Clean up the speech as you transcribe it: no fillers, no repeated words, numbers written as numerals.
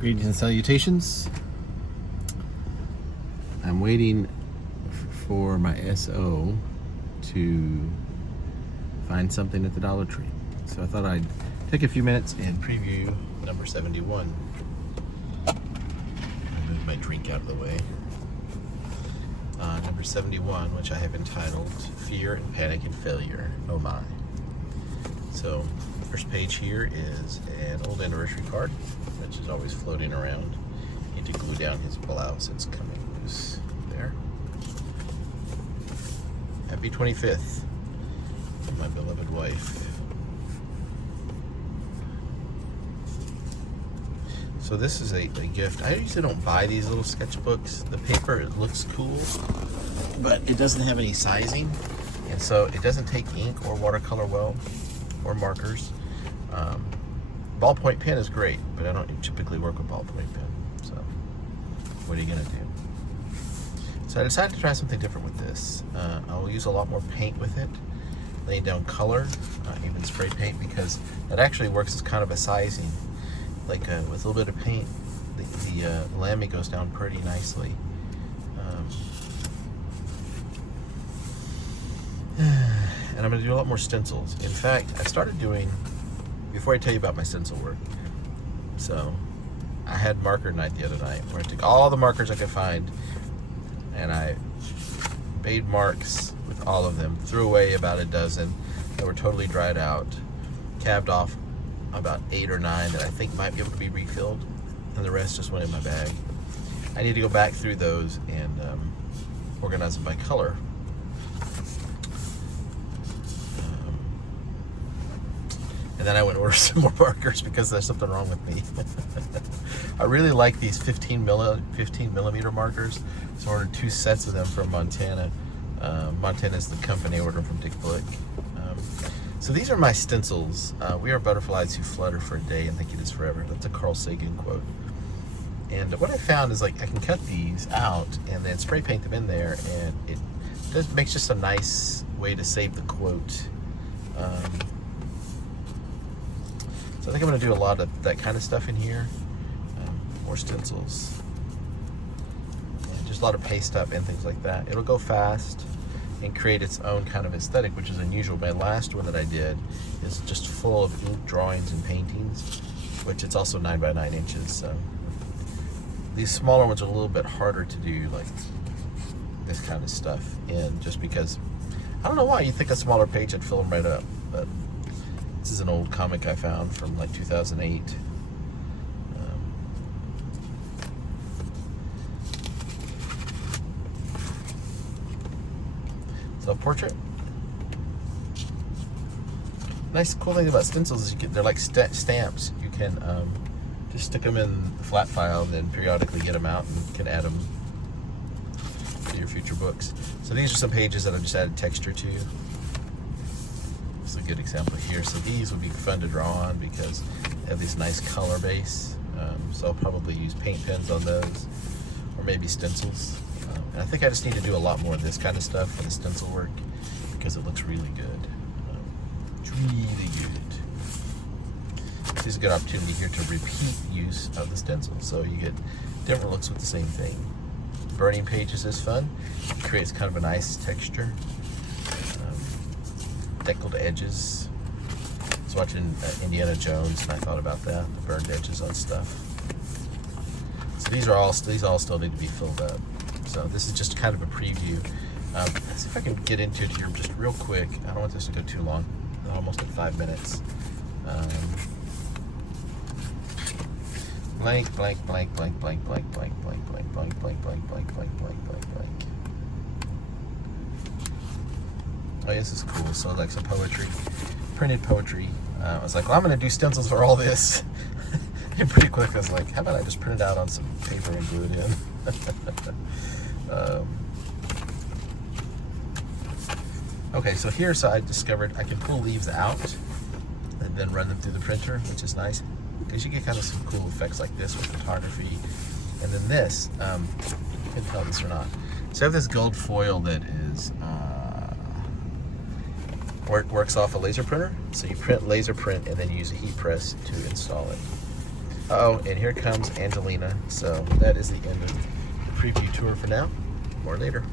Greetings and salutations. I'm waiting for my SO to find something at the Dollar Tree. So I thought I'd take a few minutes and preview number 71. I'll move my drink out of the way. Number 71, which I have entitled Fear and Panic and Failure. Oh my. So, first page here is an old anniversary card, which is always floating around. You need to glue down his blouse, it's coming loose there. Happy 25th from my beloved wife. So this is a gift. I usually don't buy these little sketchbooks. The paper, it looks cool, but it doesn't have any sizing, and so it doesn't take ink or watercolor well, or markers. Ballpoint pen is great, but I don't typically work with ballpoint pen, so what are you gonna do? So I decided to try something different with this. I'll use a lot more paint with it, laying down color, even spray paint, because that actually works as kind of a sizing. Like with a little bit of paint, the lamy goes down pretty nicely. And I'm going to do a lot more stencils. In fact, I started doing, before I tell you about my stencil work, so I had marker night the other night where I took all the markers I could find and I made marks with all of them, threw away about a dozen that were totally dried out, cabbed off about 8 or 9 that I think might be able to be refilled, and the rest just went in my bag. I need to go back through those and organize them by color. And then I went and ordered some more markers because there's something wrong with me. I really like these 15 millimeter markers, so I ordered 2 sets of them from Montana. Montana is the company. I ordered them from Dick Blick. So these are my stencils. We are butterflies who flutter for a day and think it is forever. That's a Carl Sagan quote. And what I found is, like, I can cut these out and then spray paint them in there, and it makes just a nice way to save the quote. So I think I'm going to do a lot of that kind of stuff in here. More stencils. And just a lot of paste up and things like that. It'll go fast and create its own kind of aesthetic, which is unusual. My last one that I did is just full of ink drawings and paintings, which it's also 9 by 9 inches. So these smaller ones are a little bit harder to do, like this kind of stuff in, just because I don't know why. You think a smaller page would fill them right up, but this is an old comic I found from like 2008. Self-portrait. Nice cool thing about stencils is they're like stamps. You can just stick them in the flat file and then periodically get them out and can add them to your future books. So these are some pages that I've just added texture to. This is a good example here. So these would be fun to draw on because they have this nice color base. So I'll probably use paint pens on those, or maybe stencils. And I think I just need to do a lot more of this kind of stuff for the stencil work because it looks really good. It's really good. This is a good opportunity here to repeat use of the stencil, so you get different looks with the same thing. Burning pages is fun. It creates kind of a nice texture. Deckled edges. I was watching Indiana Jones and I thought about that, the burned edges on stuff. So these all still need to be filled up. So this is just kind of a preview. Let's see if I can get into it here just real quick. I don't want this to go too long. We're almost at 5 minutes. Blank, blank, blank, blank, blank, blank, blank, blank, blank, blank, blank, blank, blank, blank, blank, blank, blank. Oh, this is cool. So like some poetry, printed poetry. I was like, well, I'm gonna do stencils for all this. And pretty quick I was like, how about I just print it out on some paper and glue it in? Okay, so here, I discovered I can pull leaves out and then run them through the printer, which is nice because you get kind of some cool effects like this with photography. And then this, you can tell this or not. So I have this gold foil that is works off a laser printer. So you laser print and then use a heat press to install it. Uh-oh, and here comes Angelina. So that is the end of the preview tour for now. More later.